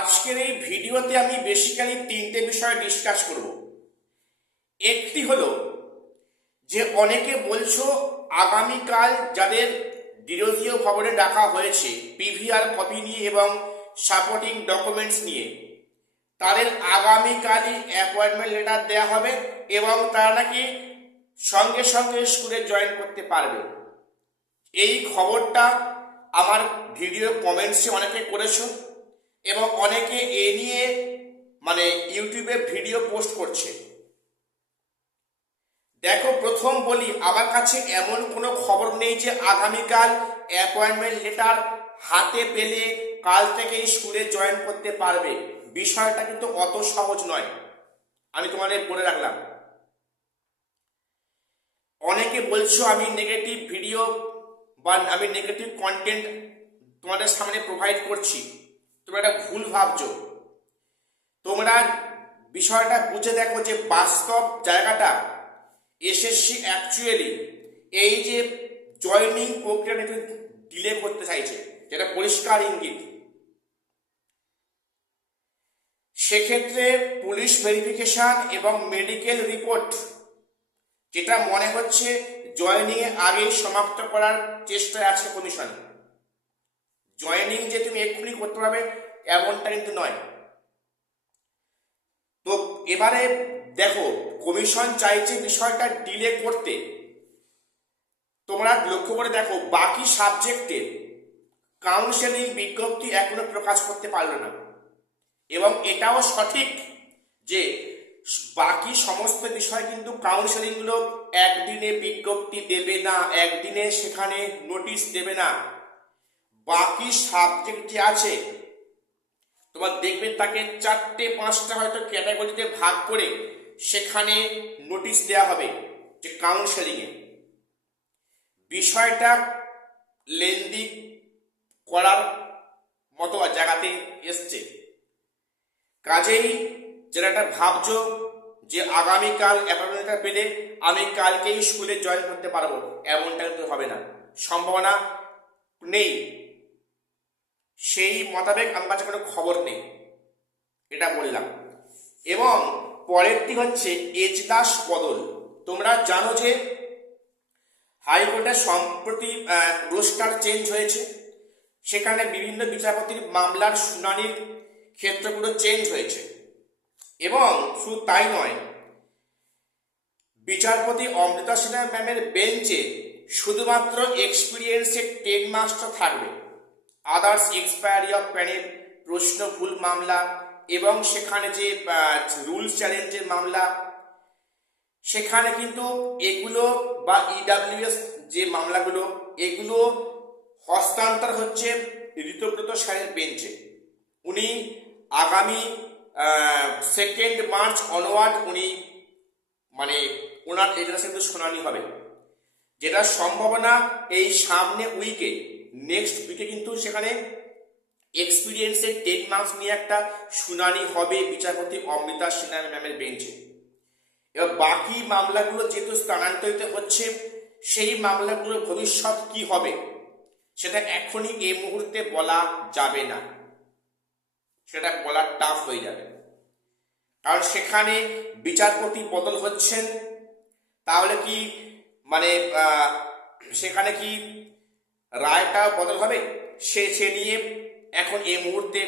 আজকের এই ভিডিওতে আমি বেসিক্যালি তিনটে বিষয় ডিসকাস করব। একটি হলো যে অনেকে বলছো আগামীকাল যাদের ডিরোজিও ভবনে ডাকা হয়েছে পিভিআর কপি নিয়ে এবং সাপোর্টিং ডকুমেন্টস নিয়ে, তাদের আগামীকালই অ্যাপয়েন্টমেন্ট লেটার দেওয়া হবে এবং তারা নাকি সঙ্গে সঙ্গে স্কুলে জয়েন করতে পারবে। এই খবরটা আমার ভিডিও কমেন্টসে অনেকে করেছো এবং অনেকে এ নিয়ে ইউটিউবে ভিডিও পোস্ট করছে। দেখো, প্রথম বলি, আমার কাছে এমন কোনো খবর নেই যে আগামীকাল অ্যাপয়েন্টমেন্ট লেটার হাতে পেলে কাল থেকেই স্কুলে জয়েন করতে পারবে। বিষয়টা কিন্তু অত সহজ নয়, আমি তোমাদের বলে রাখলাম। অনেকে বলছো আমি নেগেটিভ ভিডিও বা আমি নেগেটিভ কন্টেন্ট তোমাদের সামনে প্রোভাইড করছি, তোমরা এটা ভুল ভাবছো। তোমরা বিষয়টা বুঝে দেখো যে বাস্তব জায়গাটা এসএসসি অ্যাকচুয়ালি এই যে জয়নিং প্রক্রিয়াটা একটু ডিলে করতে চাইছে, যেটা পরিষ্কার ইঙ্গিত। সেক্ষেত্রে পুলিশ ভেরিফিকেশন এবং মেডিকেল রিপোর্ট যেটা মনে হচ্ছে জয়নিং এর আগেই সমাপ্ত করার চেষ্টায় আছে কমিশন। জয়নিং যে তুমি এক্ষুনি করতে পারবে এমনটা কিন্তু নয়। তো এবারে দেখো, কমিশন চাইছে বিষয়টা ডিলে করতে। তোমরা লক্ষ্য করে দেখো, বাকি সাবজেক্টে কাউন্সেলিং বিজ্ঞপ্তি এখনো প্রকাশ করতে পারলো না। এবং এটাও সঠিক যে বাকি সমস্ত বিষয় কিন্তু কাউন্সেলিংগুলো একদিনে বিজ্ঞপ্তি দেবে না, একদিনে সেখানে নোটিশ দেবে না। বাকি সাবজেক্ট যে আছে তোমার দেখবে তাকে 4-5টা হয়তো ক্যাটাগরিতে ভাগ করে সেখানে নোটিশ দেওয়া হবে যে কাউন্সেলিংয়ে। বিষয়টা লেন্দি করার মতো জায়গাতে এসছে। কাজেই যেটা ভাবছো যে আগামীকাল অ্যাপয়েন্টমেন্টটা পেলে আমি কালকেই স্কুলে জয়েন করতে পারবো, এমনটা কিন্তু হবে না, সম্ভাবনা নেই। সেই মোতাবেক আমার কাছে কোনো খবর নেই, এটা বললাম। এবং পরেরটি হচ্ছে এজলাস বদল। তোমরা জানো যে হাইকোর্টের সম্প্রতি রোস্টার চেঞ্জ হয়েছে, সেখানে বিভিন্ন বিচারপতির মামলার শুনানির ক্ষেত্রগুলো চেঞ্জ হয়েছে। এবং শুধু তাই নয়, বিচারপতি অমৃতা সিনহা ম্যামের বেঞ্চে শুধুমাত্র এক্সপিরিয়েন্সের 10 মাস্টার থাকবে। আদার্স এক্সপায়ারি অফ প্যানেল, প্রশ্ন ভুল মামলা এবং সেখানে যে রুলস চ্যালেঞ্জের মামলা, সেখানে কিন্তু এগুলো বা ইডাব্লিউএস যে মামলাগুলো, এগুলো হস্তান্তর হচ্ছে ঋতব্রত স্যারের বেঞ্চে। উনি আগামী 2 মার্চ অনওয়ার্ড উনি ওনার এজলাসে কিন্তু শুনানি হবে, যেটা সম্ভাবনা এই সামনে উইকে, নেক্সট উইকে কিন্তু সেখানে এক্সপিরিয়েন্সের 10 মার্কস নিয়ে একটা শুনানি হবে বিচারপতি অমৃতা সিনহা ম্যামের বেঞ্চে। এবার বাকি মামলাগুলো যেহেতু স্থানান্তরিত হচ্ছে, সেই মামলাগুলোর ভবিষ্যৎ কি হবে সেটা এখনই এই মুহূর্তে বলা যাবে না, সেটা বলা টাফ হয়ে যাবে। কারণ সেখানে বিচারপতি বদল হচ্ছেন, তাহলে কি সেখানে কি রায়টা বদল হবে সে নিয়ে এখন এই মুহূর্তে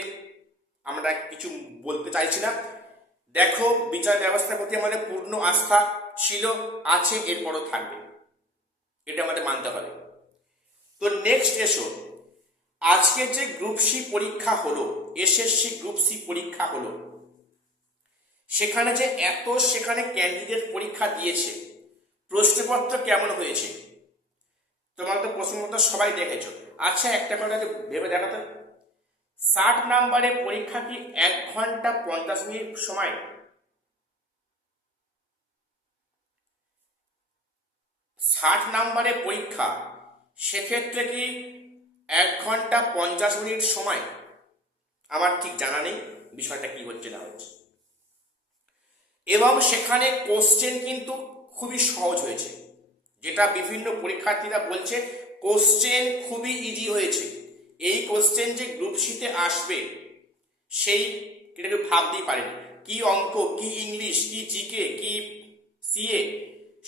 আমরা কিছু বলতে চাইছি না। দেখো, বিচার ব্যবস্থার প্রতি আমাদের পূর্ণ আস্থা ছিল, আছে, এরপরও থাকবে, এটা আমাদের মানতে হবে। তো নেক্সট এসো, আজকে যে গ্রুপ সি পরীক্ষা হলো, এসএসসি গ্রুপ সি পরীক্ষা হলো, সেখানে যে সেখানে ক্যান্ডিডেট পরীক্ষা দিয়েছে, প্রশ্নপত্র কেমন হয়েছে তোমার তো প্রশ্নপত্র সবাই দেখেছো। আচ্ছা, একটা কথা ভেবে দেখো তো, 60 নম্বরের পরীক্ষা কি 1 ঘন্টা 50 মিনিট সময়? 60 নম্বরের পরীক্ষা, সেক্ষেত্রে কি 1 ঘন্টা 50 মিনিট সময়? আমার ঠিক জানা নেই বিষয়টা কি হচ্ছে না হচ্ছে। এবং সেখানে কোশ্চেন কিন্তু খুবই সহজ হয়েছে, যেটা বিভিন্ন পরীক্ষার্থীরা বলছে কোশ্চেন খুবই ইজি হয়েছে। এই কোশ্চেন যে গ্রুপ সিতে আসবে সেই এটাকে ভাবতেই পারেনি। কি অঙ্ক, কি ইংলিশ, কি জিকে, কি সিএ,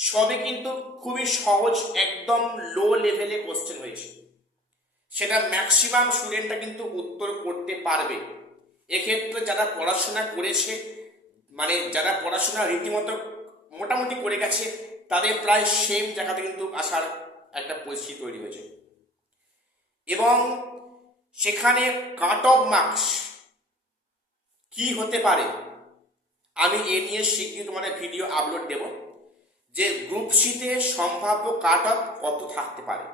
সবই কিন্তু খুবই সহজ, একদম লো লেভেলে কোশ্চেন হয়েছে। সেটা ম্যাক্সিমাম স্টুডেন্টরা কিন্তু উত্তর করতে পারবে। এক্ষেত্রে যারা পড়াশোনা করেছে, মানে যারা পড়াশোনা রীতিমতো মোটামুটি করে গেছে, তাদের প্রায় সেম জায়গাতে কিন্তু আসার একটা পরিস্থিতি তৈরি হয়েছে। এবং সেখানে কাট অফ মার্কস কি হতে পারে, আমি এ নিয়ে শীঘ্রই তোমাদের ভিডিও আপলোড দেব, যে গ্রুপ সিতে সম্ভাব্য কাট অফ কত থাকতে পারে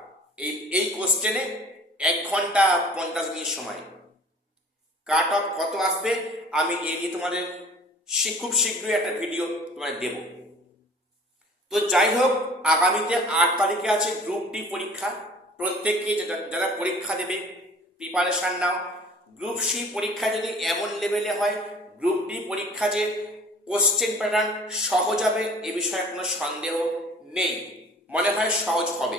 এই কোশ্চেনে 1 ঘন্টা 50 মিনিট সময় কাট অফ কত আসবে, আমি এ নিয়ে তোমাদের খুব শীঘ্রই একটা ভিডিও তোমাদের দেব। তো যাই হোক, আগামীতে 8 তারিখে আছে গ্রুপ ডি পরীক্ষা। প্রত্যেককে যারা পরীক্ষা দেবে প্রিপারেশান নাও। গ্রুপ সি পরীক্ষা যদি এমন লেভেলে হয়, গ্রুপ ডি পরীক্ষা যে কোশ্চেন প্যাটার্ন সহজ হবে এ বিষয়ে কোনো সন্দেহ নেই, মনে হয় সহজ হবে।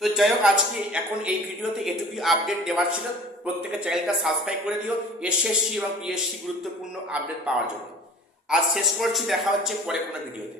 তো যাই হোক, আজকে এখন এই ভিডিওতে এটুকুই আপডেট দেওয়ার ছিল। প্রত্যেকের চ্যানেলটা সাবস্ক্রাইব করে দিও এসএসসি এবং পিএসসি গুরুত্বপূর্ণ আপডেট পাওয়ার জন্য। আজ শেষ করছি, দেখা হচ্ছে পরে কোনো ভিডিওতে।